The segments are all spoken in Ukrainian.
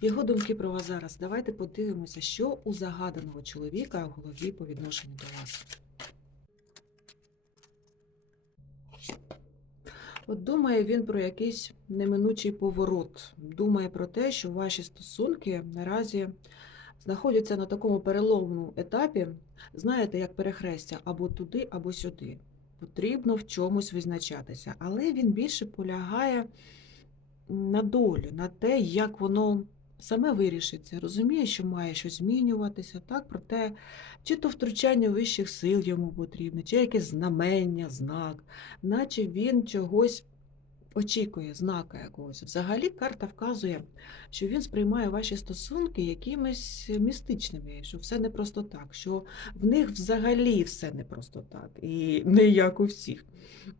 Його думки про вас зараз. Давайте подивимося, що у загаданого чоловіка в голові по відношенню до вас. От думає він про якийсь неминучий поворот. Думає про те, що ваші стосунки наразі знаходяться на такому переломному етапі, знаєте, як перехрестя або туди, або сюди. Потрібно в чомусь визначатися. Але він більше полягає на долю, на те, як воно саме вирішиться. Розуміє, що має щось змінюватися, так? Проте, чи то втручання вищих сил йому потрібне, чи якесь знамення, знак, наче він чогось очікує, знака якогось. Взагалі карта вказує, що він сприймає ваші стосунки якимись містичними, що все не просто так, що в них взагалі все не просто так, і не як у всіх.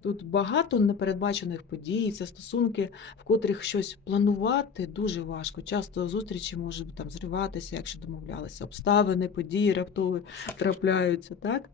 Тут багато непередбачених подій, це стосунки, в котрих щось планувати дуже важко. Часто зустрічі можуть там зриватися, якщо домовлялися. Обставини, події раптові трапляються, так?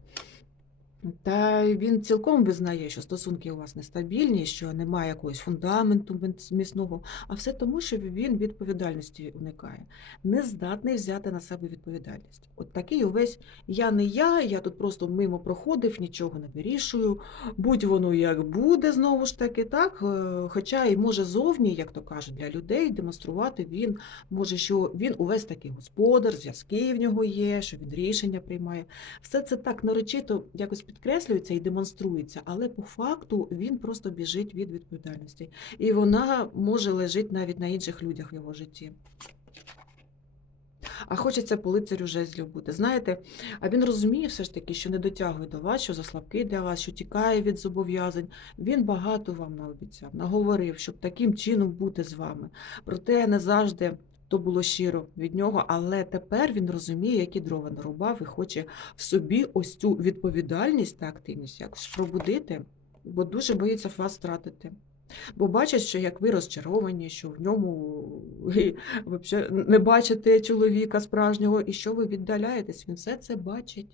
Та він цілком визнає, що стосунки у вас нестабільні, що немає якогось фундаменту міцного, а все тому, що він відповідальності уникає, не здатний взяти на себе відповідальність. От такий увесь я не я, я тут просто мимо проходив, нічого не вирішую, будь воно як буде, знову ж таки, так. Е, Хоча і може зовні, як то кажуть, для людей демонструвати він може, що він увесь такий господар, зв'язки в нього є, що він рішення приймає. Все це так нарочито якось підкреслюється і демонструється, але по факту він просто біжить від відповідальності. І вона може лежить навіть на інших людях в його житті. А хочеться по лицарю жезлів бути. Знаєте, а він розуміє все ж таки, що не дотягує до вас, що заслабкий для вас, що тікає від зобов'язань. Він багато вам наобіцяв, наговорив, щоб таким чином бути з вами. Проте не завжди то було щиро від нього, але тепер він розуміє, які дрова нарубав і хоче в собі ось цю відповідальність та активність якось пробудити, бо дуже боїться вас втратити. Бо бачить, що як ви розчаровані, що в ньому ви не бачите чоловіка справжнього, і що ви віддаляєтесь, він все це бачить.